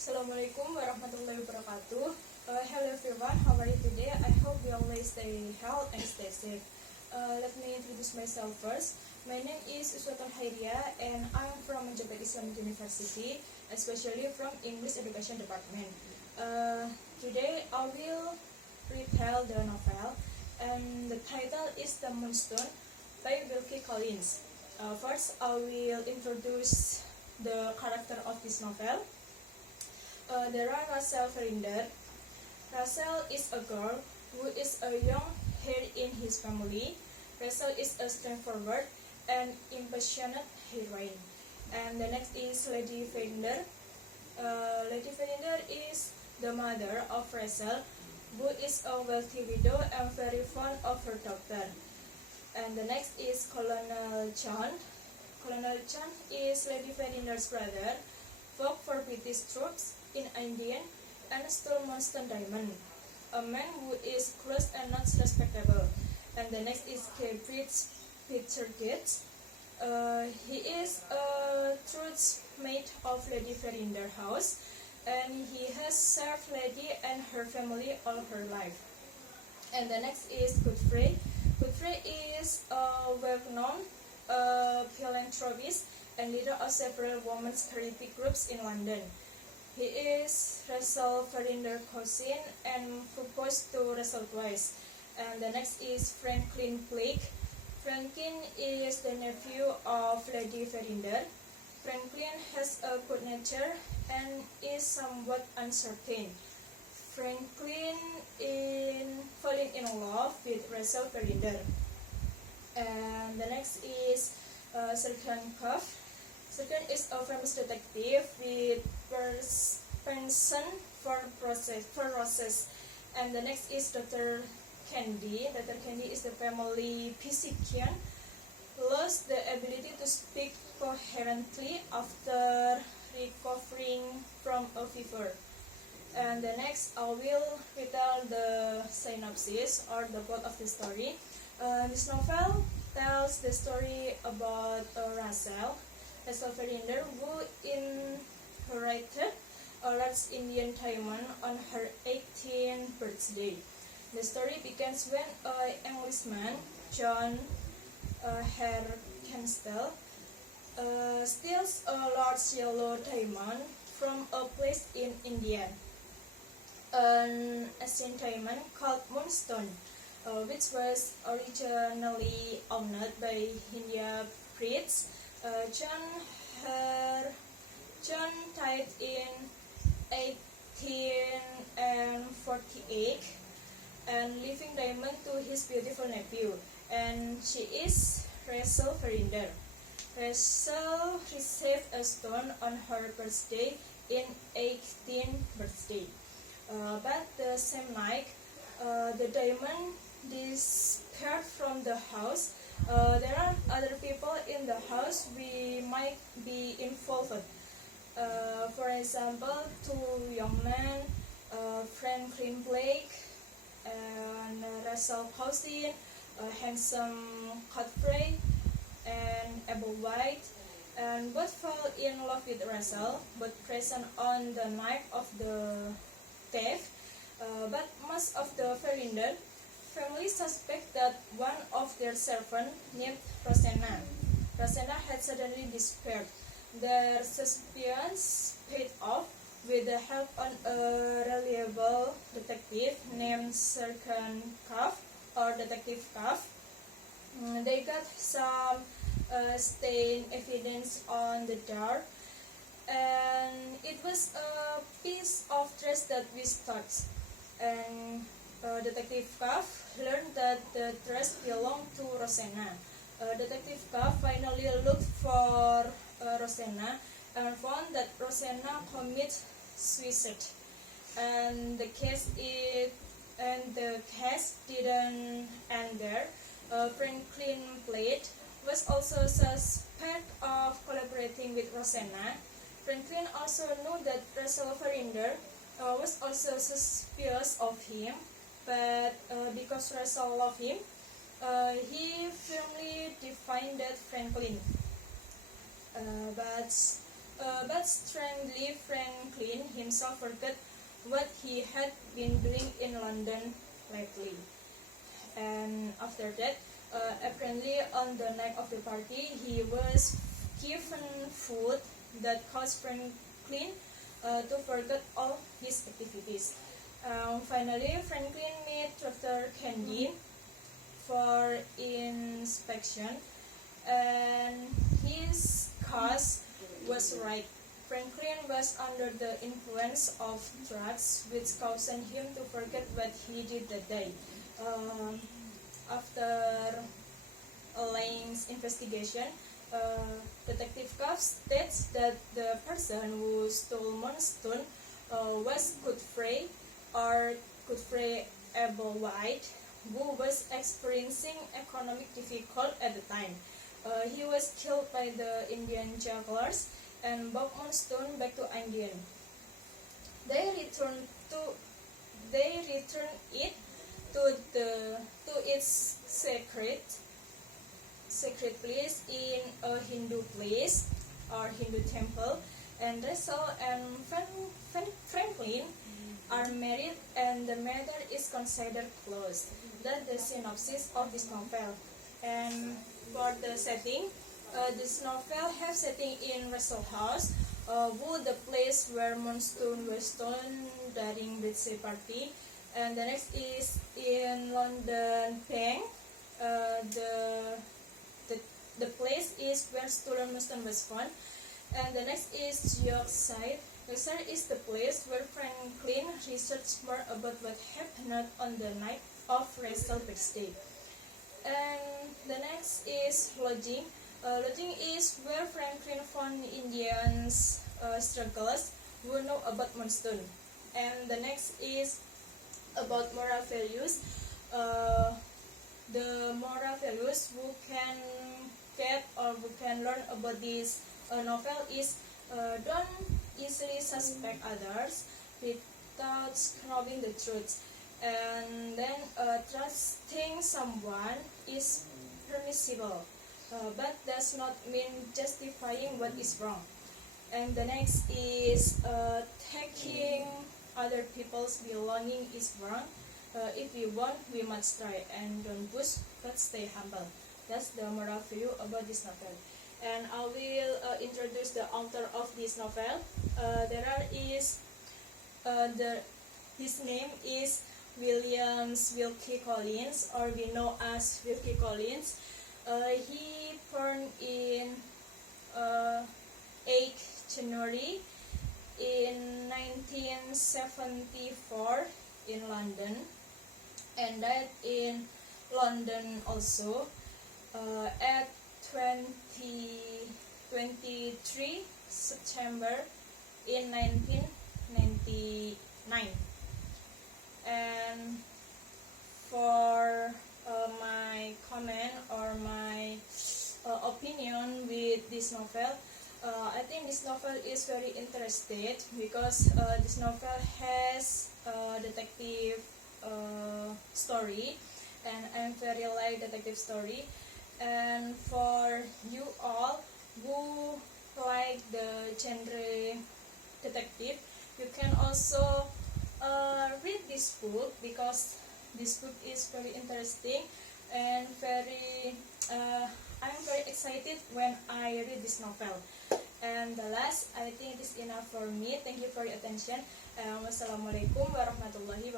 Assalamualaikum warahmatullahi wabarakatuh. Hello everyone, how are you today? I hope you always stay healthy and stay safe. Let me introduce myself first. My name is Uswatun Khoiriyah and I'm from Majapahit-UNIM-PBING, especially from English Education Department. Today I will retell the novel, and the title is The Moonstone by Wilkie Collins. First, I will introduce the character of this novel. There are Rachel Verinder. Rachel is a girl who is a young heir in his family. Rachel is a straightforward and impassionate heroine. And the next is Lady Verinder. Lady Verinder is the mother of Rachel, who is a wealthy widow and very fond of her daughter. And the next is Colonel John. Colonel John is Lady Verinder's brother, fought for British troops in Indian and stole Moonstone Diamond, a man who is close and not respectable. And the next is Peter Gates. He is a truthmate of Lady Verinder house, and he has served Lady and her family all her life. And the next is Godfrey. Godfrey is a well-known philanthropist and leader of several women's charity groups in London. He is Rachel Verinder's cousin and proposed to Rachel twice. And the next is Franklin Blake. Franklin is the nephew of Lady Verinder. Franklin has a good nature and is somewhat uncertain. Franklin falling in love with Rachel Verinder. And the next is Sergeant Cuff. Sergeant is a famous detective with penchant for process. And the next is Dr. Candy. Dr. Candy is the family physician, lost the ability to speak coherently after recovering from a fever. And the next, I will retell the synopsis or the plot of the story. This novel tells the story about Rachel Verinder, who inherited a large Indian diamond on her 18th birthday. The story begins when an Englishman, John Herkenstell, steals a large yellow diamond from a place in India, an ancient diamond called Moonstone, which was originally owned by India Brits. John died in 1848 and leaving diamond to his beautiful nephew, and she is Rachel Verinder. Rachel received a stone on her birthday in 18th birthday. But the same night, the diamond disappeared from the house. There are other people in the house we might be involved. For example, two young men, Franklin Blake and Rachel Cousin, handsome Godfrey and Abel White, and both fell in love with Rachel, but present on the night of the theft. But most of the Verinder family suspect that one of their servants, named Rosanna, had suddenly disappeared. Their suspicions paid off with the help of a reliable detective named Sergeant Cuff or Detective Cuff. They got some stain evidence on the door, and it was a piece of dress that was touched. And Detective Cuff learned that the dress belonged to Rosanna. Detective Cuff finally looked for Rosanna and found that Rosanna committed suicide. And the case didn't end there. Franklin Blake was also suspect of collaborating with Rosanna. Franklin also knew that Rachel Verinder was also suspicious of him, but because Rachel loved him, he firmly defended Franklin. But But strangely, Franklin himself forgot what he had been doing in London lately. And after that, apparently on the night of the party, he was given food that caused Franklin to forget all his activities. Finally, Franklin met Dr. Candy for inspection, and his cause was right. Franklin was under the influence of drugs, which caused him to forget what he did that day. After Elaine's investigation, Detective Cuff states that the person who stole Moonstone was Godfrey Applewhite, who was experiencing economic difficulty at the time. He was killed by the Indian jugglers and brought Moonstone back to Indian. They returned it to its sacred place in a Hindu place or Hindu temple, and Russell and Franklin are married, and the matter is considered closed. That's the synopsis of this novel. And for the setting, this novel has setting in Russell House, the place where Moonstone was stolen during birthday party. And the next is in London Bank. The place is where stolen Moonstone was found. And the next is Yorkshire. Yorkshire is the place where Franklin researched more about what happened on the night of Russell's birthday. And the next is lodging. Lodging is where Franklin found Indians strugglers who know about Moonstone. And the next is about moral values. The moral values who can get or who can learn about this novel is don't easily suspect others without knowing the truth, and then trusting someone is permissible, but does not mean justifying what is wrong. And the next is taking other people's belonging is wrong. If we want, we must try, and don't push, but stay humble. That's the moral value about this novel. And I will introduce the author of this novel. His name is Williams Wilkie Collins, or we know as Wilkie Collins. He born in 8 January in 1974 in London, and died in London also at 23 September in 1999. And for my comment or my opinion with this novel, I think this novel is very interesting because this novel has detective story, and I'm very like detective story. And for you all who like the genre detective, you can also read this book, because this book is very interesting and very I'm very excited when I read this novel. And the last, I think it is enough for me. Thank you for your attention. Wassalamualaikum warahmatullahi